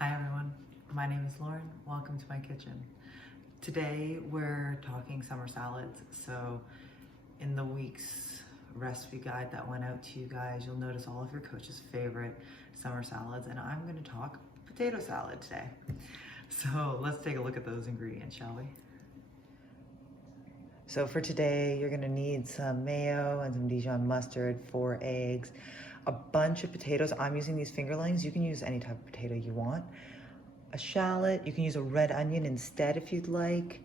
Hi everyone, my name is Lauren. Welcome to my kitchen. Today we're talking summer salads. So in the week's recipe guide that went out to you guys, you'll notice all of your coach's favorite summer salads, and I'm going to talk potato salad today. So let's take a look at those ingredients, shall we? So for today, you're gonna need some mayo and some Dijon mustard, 4 eggs, a bunch of potatoes. I'm using these fingerlings. You can use any type of potato you want. A shallot, you can use a red onion instead if you'd like,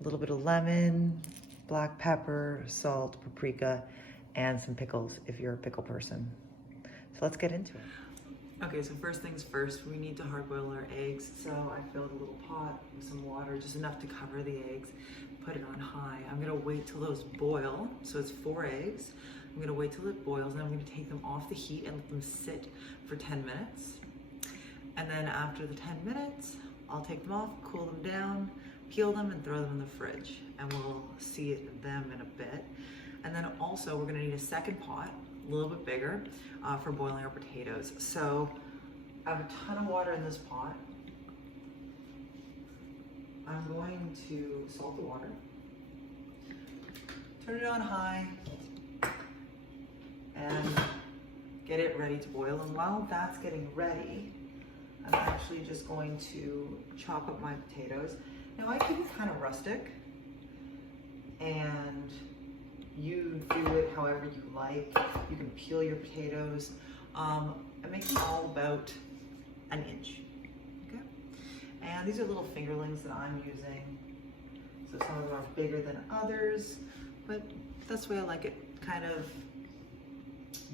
a little bit of lemon, black pepper, salt, paprika, and some pickles if you're a pickle person. So let's get into it. Okay, so first things first, we need to hard-boil our eggs. So I filled a little pot with some water, just enough to cover the eggs, put it on high. I'm gonna wait till those boil. So it's 4 eggs. I'm gonna wait till it boils, and I'm gonna take them off the heat and let them sit for 10 minutes. And then after the 10 minutes, I'll take them off, cool them down, peel them, and throw them in the fridge. And we'll see them in a bit. And then also we're gonna need a second pot, a little bit bigger, for boiling our potatoes. So I have a ton of water in this pot. I'm going to salt the water, turn it on high, and get it ready to boil. And while that's getting ready, I'm actually just going to chop up my potatoes. Now I keep it kind of rustic, and you do it however you like. You can peel your potatoes. I make them all about an inch, okay? And these are little fingerlings that I'm using. So some of them are bigger than others, but that's the way I like it. Kind of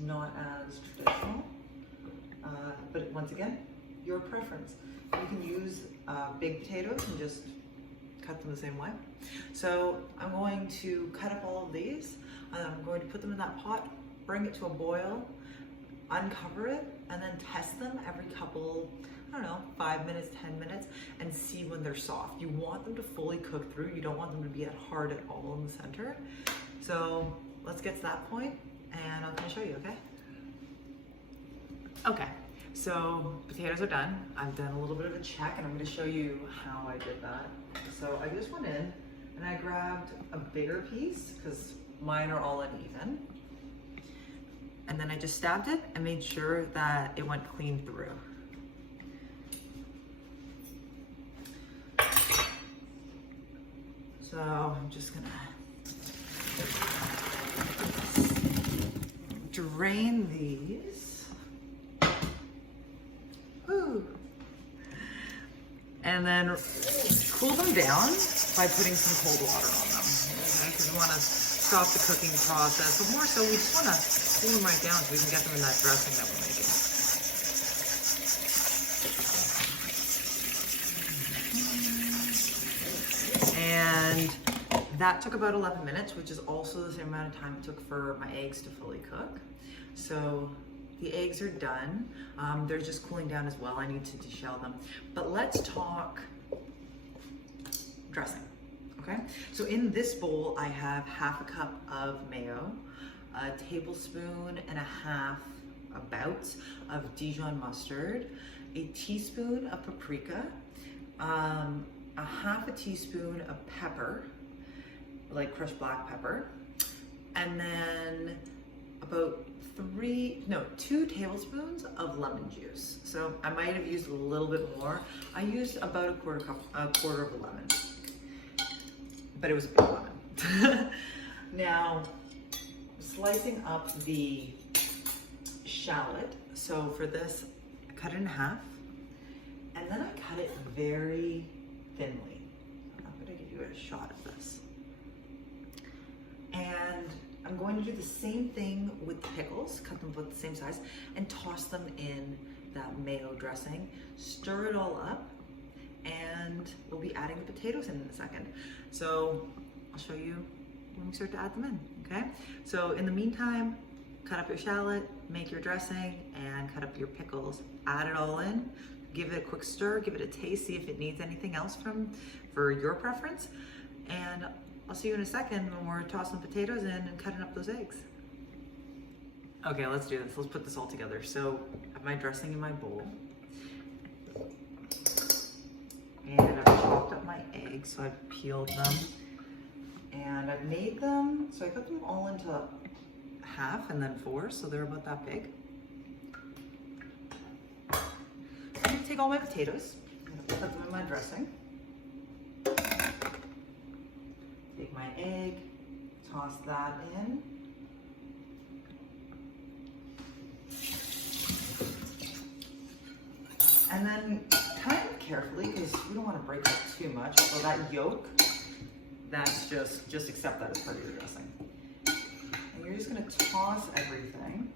not as traditional, but once again, your preference. You can use big potatoes and just cut them the same way. So I'm going to cut up all of these, and I'm going to put them in that pot, bring it to a boil, uncover it, and then test them every couple, 5 minutes, 10 minutes, and see when they're soft. You want them to fully cook through. You don't want them to be hard at all in the center. So let's get to that point, and I'm gonna show you, okay? Okay, so potatoes are done. I've done a little bit of a check, and I'm gonna show you how I did that. So I just went in and I grabbed a bigger piece because mine are all uneven. And then I just stabbed it and made sure that it went clean through. So I'm just gonna drain these. Ooh. And then cool them down by putting some cold water on them. Okay, because we want to stop the cooking process, but more so we just want to cool them right down so we can get them in that dressing that we're making. And that took about 11 minutes, which is also the same amount of time it took for my eggs to fully cook. So the eggs are done. They're just cooling down as well. I need to deshell them. But let's talk dressing, okay? So in this bowl, I have 1/2 cup of mayo, a 1.5 tablespoons about of Dijon mustard, a teaspoon of paprika, a 1/2 teaspoon of pepper, like crushed black pepper, and then about 2 tablespoons of lemon juice. So I might have used a little bit more. I used about a quarter of a lemon, but it was a big lemon. Now, slicing up the shallot. So for this, I cut it in half, and then I cut it very thinly. I'm gonna give you a shot of this. And I'm going to do the same thing with the pickles, cut them both the same size, and toss them in that mayo dressing. Stir it all up, and we'll be adding the potatoes in a second. So I'll show you when we start to add them in, okay? So in the meantime, cut up your shallot, make your dressing, and cut up your pickles. Add it all in, give it a quick stir, give it a taste, see if it needs anything else for your preference, and I'll see you in a second when we're tossing potatoes in and cutting up those eggs. Okay, let's do this. Let's put this all together. So I have my dressing in my bowl. And I've chopped up my eggs, so I've peeled them. And I've made them, so I cut them all into half and then 4, so they're about that big. I'm gonna take all my potatoes, and put them in my dressing. Take my egg, toss that in. And then kind of carefully, because we don't want to break up too much, so that yolk, that's just accept that as part of your dressing. And you're just gonna toss everything.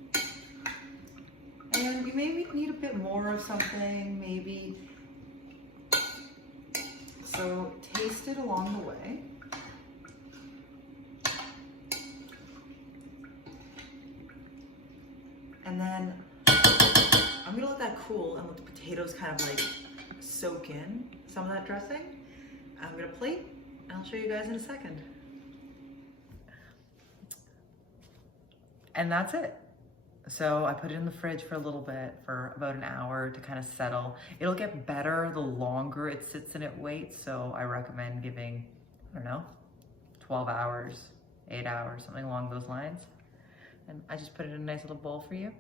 And you maybe need a bit more of something, maybe. So taste it along the way. And then I'm gonna let that cool and let the potatoes kind of like soak in some of that dressing. I'm gonna plate and I'll show you guys in a second. And that's it. So I put it in the fridge for a little bit, for about an hour to kind of settle. It'll get better the longer it sits and it waits. So I recommend giving, I don't know, 12 hours, 8 hours, something along those lines. And I just put it in a nice little bowl for you.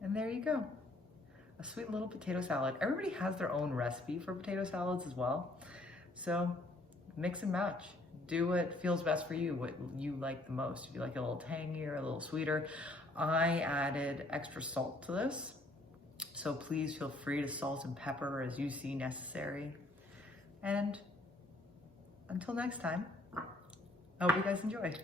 And there you go. A sweet little potato salad. Everybody has their own recipe for potato salads as well. So mix and match. Do what feels best for you, what you like the most. If you like it a little tangier, a little sweeter. I added extra salt to this. So please feel free to salt and pepper as you see necessary. And until next time, I hope you guys enjoy.